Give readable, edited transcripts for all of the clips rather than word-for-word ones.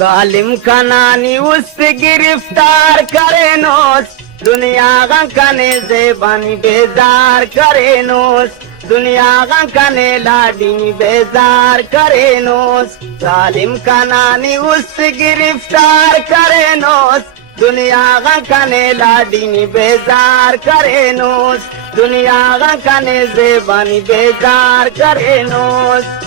जालिम कनानी उससे गिरफ्तार करे नोस, दुनिया गंकने से बनी बेजार करे नोस, दुनिया गंकने लाडी बेजार करे नोस। जालिम कनानी उससे गिरफ्तार करे नोस, दुनिया गंकने लाडी बेजार करे नोस, दुनिया गंकने से बनी बेजार करे नोस।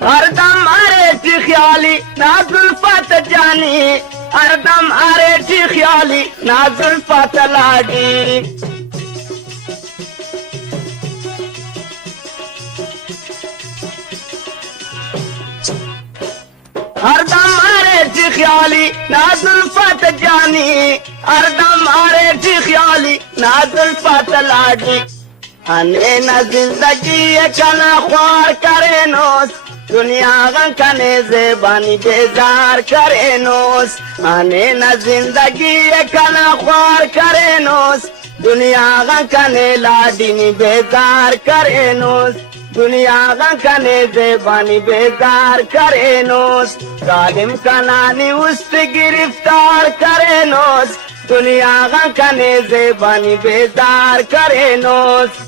हरदम अरे ची ख्याली ना जुल्फत जानी, हरदम अरे ची ख्याली ना जुल्फत लाडी। हरदम अरे ची ख्याली ना जुल्फत जानी, हरदम अरे ची ख्याली ना जुल्फत लाडी। अने न जिंदगी कना ख्वार करे नोस, दुनिया गंकने से बनी बेजार करे नोस। अने न जिंदगी कना ख्वार करे नोस, दुनिया गंकने लाडी बेजार करे नोस, दुनिया गंकने से बनी बेजार करे नोस। जालिम कनानी उससे गिरफ्तार करे नोस, दुनिया गंकने से बनी बेजार करे नोस।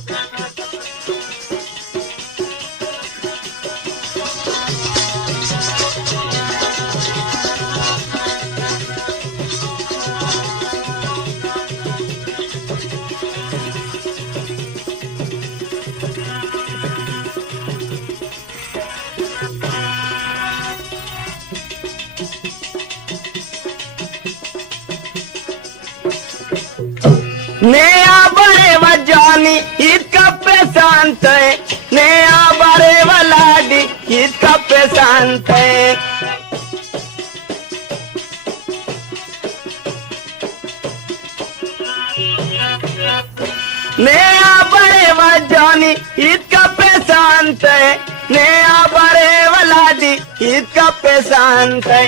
नया बड़े वजानी ईद का पेशांत है, नया बड़े वलाडी ईद का पेशांत है। नया बड़े वजानी ईद का पेशांत है, नया बड़े वलाडी ईद का पेशांत है।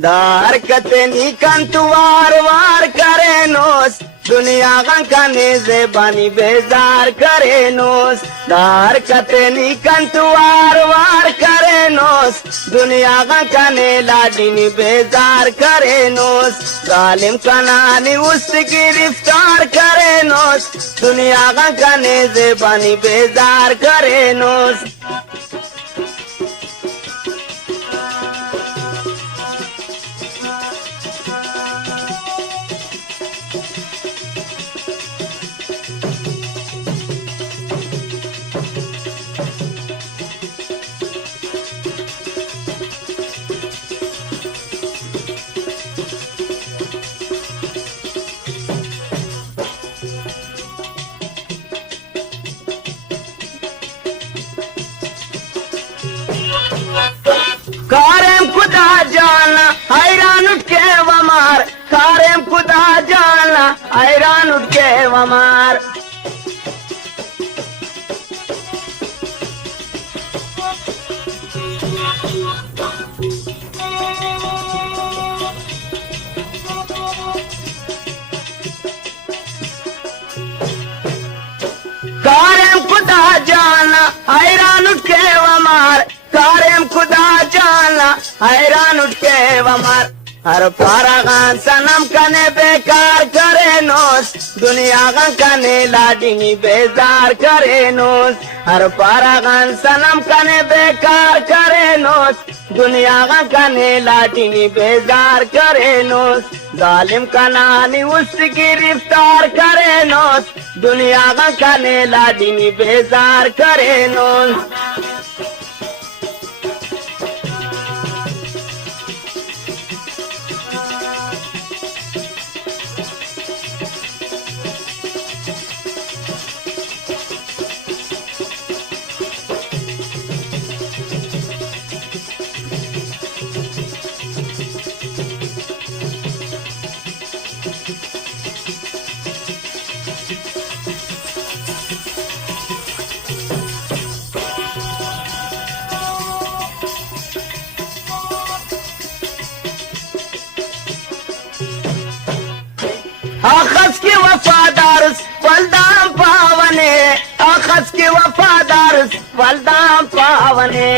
दार कतनी कंतुवार वार करे नोस, दुनिया गंकने से बनी बेजार करे नोस। दार कतनी कंतुवार वार करे नोस, दुनिया गंकने लाडी बेजार करे नोस। जालिम कनानी उससे गिरफ्तार करे नोस, दुनिया गंकने से बनी बेजार करे नोस। कारेम खुदा जाना हैरान उठ के वमार, कारेम खुदा जाना हैरान उठ के वमार। कारेम खुदा जाना हैरान उठ के वमार, कारेम खुदा जाना हैरान उठ के वमार। हर पारागान सनम कने बेकार करे नोस, दुनिया गंकने लाडी बेजार करे नोस। हर पारागान सनम कने बेकार करे नोस, दुनिया गंकने लाडी बेजार करे नोस। जालिम कनानी उससे गिरफ्तार करे नोस, दुनिया गंकने लाडी बेजार करे नोस। आखस के वफादार वल्दाम पावने, आखस के वफादार वल्दाम पावने।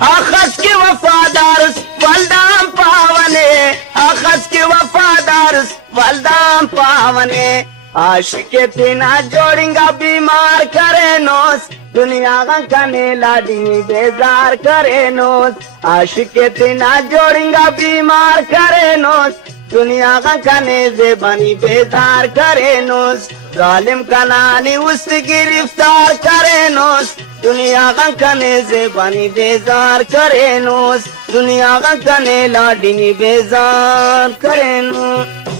आखस के वफादार वल्दाम पावने, आखस के वफादार वल्दाम पावने। आशिक बिना जोड़ेगा बीमार करे नोस, दुनिया का कने लाडी बेजार करे नोस। आशिक बिना जोड़ेगा बीमार करे नोस, दुनिया का कने से बनी बेजार करे नोस। जालिम का नानी उस गिरफ्तार करे नोस, दुनिया का कने से बनी बेजार करे नोस। दुनिया का कने लाडी बेजार करे नोस।